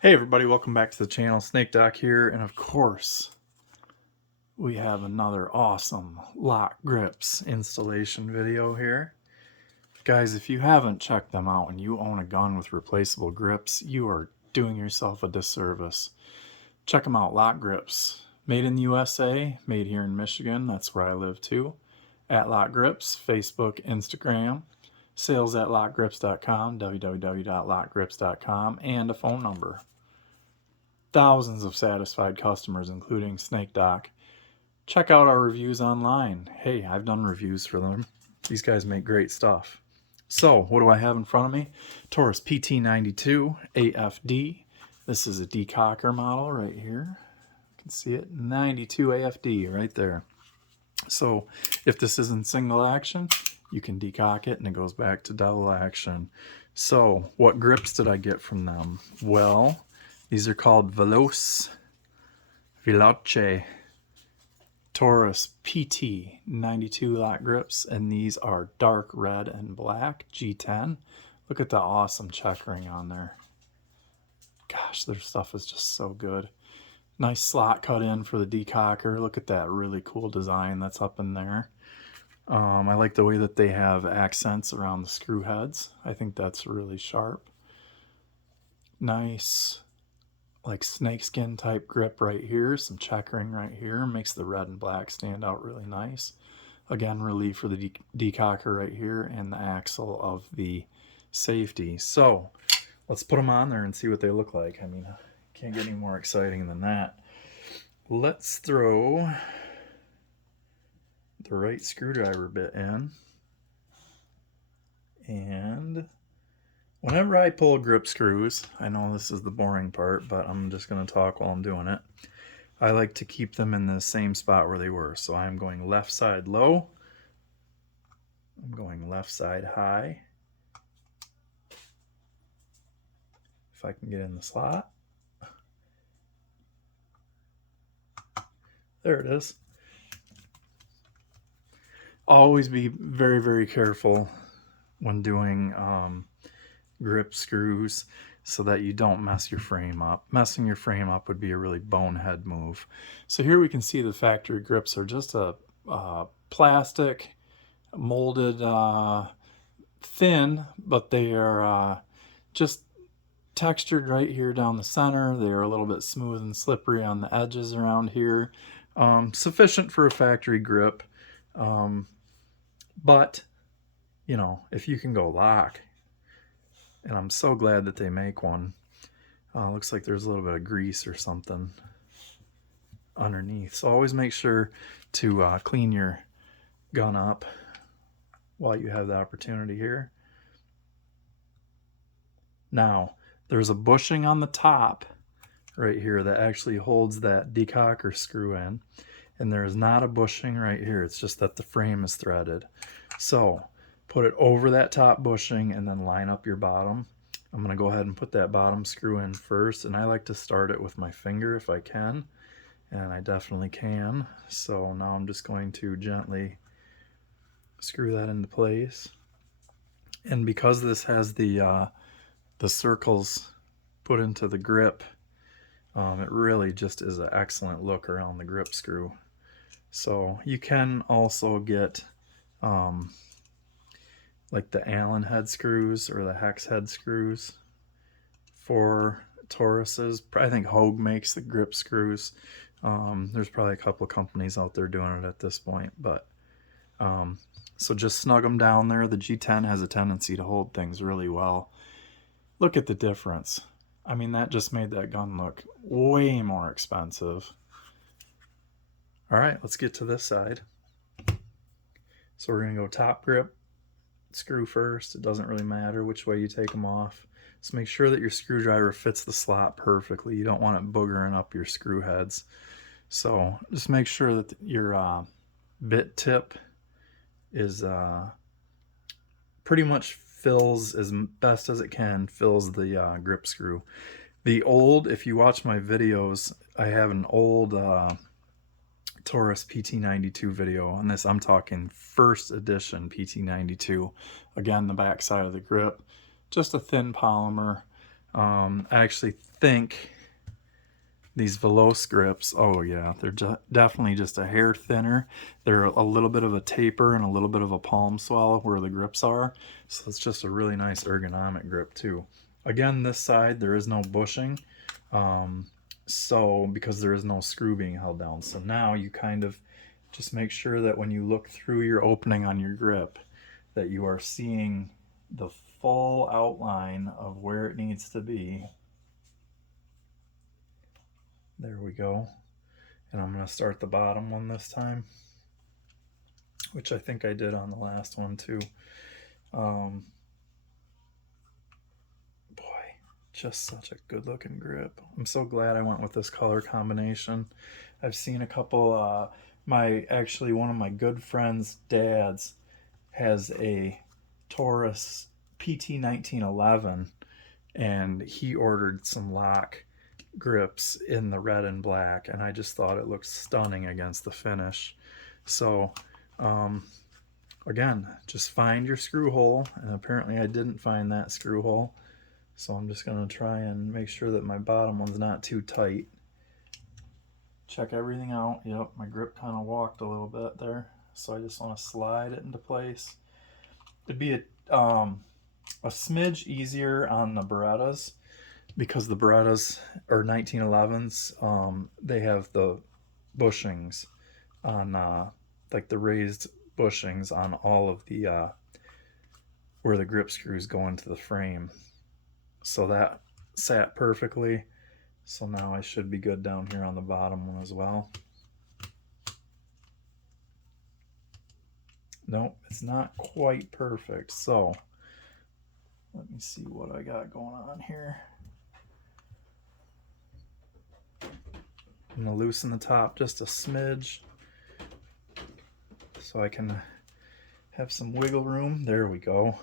Hey everybody, welcome back to the channel. Snake Doc here, and of course we have another awesome lock grips installation video here. Guys, if you haven't checked them out and you own a gun with replaceable grips, you are doing yourself a disservice. Check them out, Lock Grips. Made in the USA, made here in Michigan, that's where I live too. At Lock Grips, Facebook, Instagram, sales at lockgrips.com, www.lockgrips.com, and a phone number. Thousands of satisfied customers, including Snake Doc. Check out our reviews online. Hey, I've done reviews for them. These guys make great stuff. So, what do I have in front of me? Taurus PT92 AFD. This is a decocker model right here. You can see it, 92 AFD right there. So, if this isn't single action, you can decock it and it goes back to double action. So, what grips did I get from them? Well, these are called Veloce Taurus PT92 lock grips, and these are dark red and black G10. Look at the awesome checkering on there. Gosh, their stuff is just so good. Nice slot cut in for the decocker. Look at that really cool design that's up in there. I like the way that they have accents around the screw heads. I think that's really sharp. Nice like snakeskin type grip right here, some checkering right here, makes the red and black stand out really nice. Again, relief for the decocker right here and the axle of the safety. So let's put them on there and see what they look like. I mean, can't get any more exciting than that. Let's throw the right screwdriver bit in, and whenever I pull grip screws, I know this is the boring part, but I'm just going to talk while I'm doing it. I like to keep them in the same spot where they were. So I'm going left side low. I'm going left side high. If I can get in the slot. There it is. Always be very, very careful when doing grip screws so that you don't mess your frame up. Messing your frame up would be a really bonehead move. So here we can see the factory grips are just a plastic molded thin, but they are just textured right here down the center. They are a little bit smooth and slippery on the edges around here. Sufficient for a factory grip, but you know, if you can go lock, and I'm so glad that they make one. Looks like there's a little bit of grease or something underneath. So always make sure to clean your gun up while you have the opportunity here. Now, there's a bushing on the top right here that actually holds that decocker screw in. And there is not a bushing right here. It's just that the frame is threaded. So put it over that top bushing and then line up your bottom. I'm going to go ahead and put that bottom screw in first, and I like to start it with my finger if I can, and I definitely can. So now I'm just going to gently screw that into place. And because this has the circles put into the grip, it really just is an excellent look around the grip screw. So you can also get like the Allen head screws or the hex head screws for Tauruses. I think Hogue makes the grip screws. There's probably a couple of companies out there doing it at this point, but so just snug them down there. The G10 has a tendency to hold things really well. Look at the difference. I mean, that just made that gun look way more expensive. All right, let's get to this side. So we're going to go top grip screw first. It doesn't really matter which way you take them off. Just make sure that your screwdriver fits the slot perfectly. You don't want it boogering up your screw heads. So just make sure that your bit tip is pretty much fills as best as it can, fills the grip screw. The old, if you watch my videos, I have an old Taurus PT92 video on this. I'm talking first edition PT92. Again, the back side of the grip, just a thin polymer. I actually think these Veloce grips, oh yeah, they're definitely just a hair thinner. They're a little bit of a taper and a little bit of a palm swell where the grips are. So it's just a really nice ergonomic grip too. Again, this side, there is no bushing. So because there is no screw being held down. So now you kind of just make sure that when you look through your opening on your grip, that you are seeing the full outline of where it needs to be. There we go. And I'm going to start the bottom one this time, which I think I did on the last one too. Boy, just such a good looking grip. I'm so glad I went with this color combination. I've seen a couple, one of my good friends' dads has a Taurus PT92, and he ordered some lock grips in the red and black, and I just thought it looked stunning against the finish. So again, just find your screw hole, and apparently I didn't find that screw hole, so I'm just going to try and make sure that my bottom one's not too tight. Check everything out. Yep, my grip kind of walked a little bit there, so I just want to slide it into place. It'd be a smidge easier on the Berettas, because the Berettas or 1911s, they have the bushings on, like the raised bushings on all of the, where the grip screws go into the frame. So that sat perfectly. So now I should be good down here on the bottom one as well. Nope, it's not quite perfect. So let me see what I got going on here. I'm going to loosen the top just a smidge so I can have some wiggle room. There we go.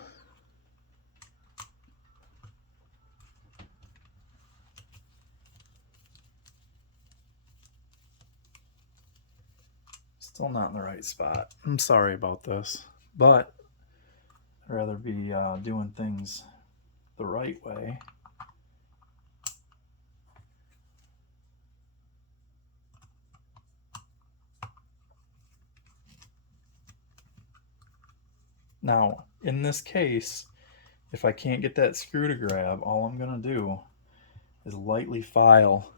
Still not in the right spot. I'm sorry about this, but I'd rather be doing things the right way. Now, in this case, if I can't get that screw to grab, all I'm going to do is lightly file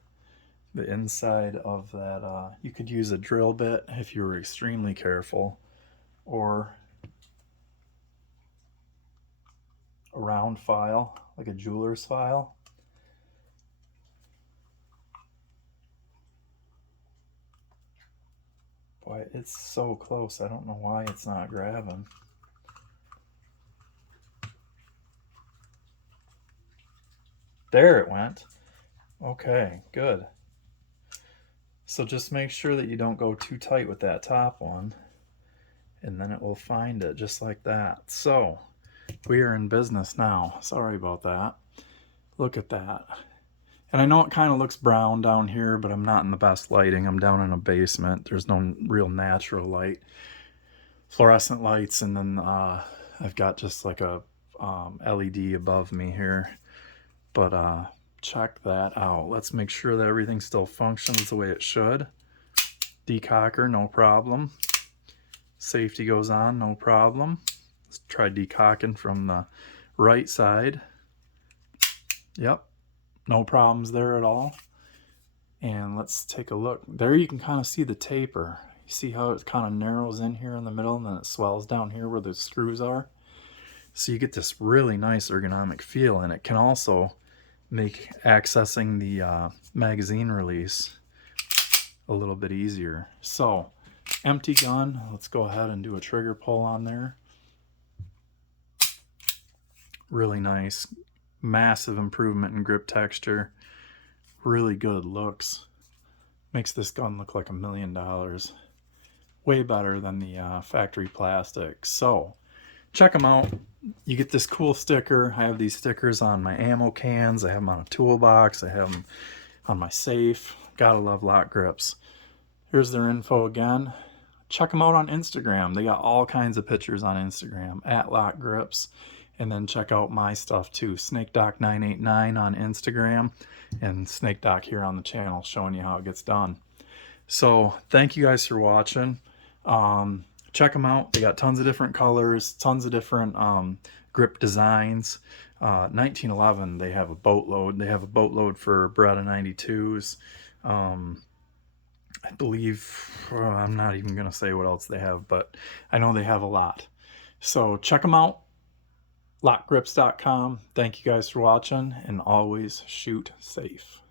the inside of that. You could use a drill bit if you were extremely careful, or a round file, like a jeweler's file. Boy, it's so close. I don't know why it's not grabbing. There it went. Okay, good. So just make sure that you don't go too tight with that top one, and then it will find it just like that. So we are in business now. Sorry about that. Look at that. And I know it kind of looks brown down here, but I'm not in the best lighting. I'm down in a basement. There's no real natural light. Fluorescent lights, and then I've got just like a LED above me here. But check that out. Let's make sure that everything still functions the way it should. Decocker, no problem. Safety goes on, no problem. Let's try decocking from the right side. Yep, no problems there at all. And let's take a look. There you can kind of see the taper. You see how it kind of narrows in here in the middle, and then it swells down here where the screws are. So you get this really nice ergonomic feel, and it can also make accessing the magazine release a little bit easier. So empty gun, let's go ahead and do a trigger pull on there. Really nice, massive improvement in grip texture, really good looks. Makes this gun look like $1 million. Way better than the factory plastic. So check them out. You get this cool sticker. I have these stickers on my ammo cans. I have them on a toolbox. I have them on my safe. Gotta love Lock Grips. Here's their info again. Check them out on Instagram. They got all kinds of pictures on Instagram at Lock Grips. And then check out my stuff too, SnakeDoc989 on Instagram, and SnakeDoc here on the channel, showing you how it gets done. So thank you guys for watching. Check them out. They got tons of different colors, tons of different grip designs. 1911, they have a boatload. They have a boatload for Beretta 92s. I believe, I'm not even going to say what else they have, but I know they have a lot. So check them out. LockGrips.com. Thank you guys for watching, and always shoot safe.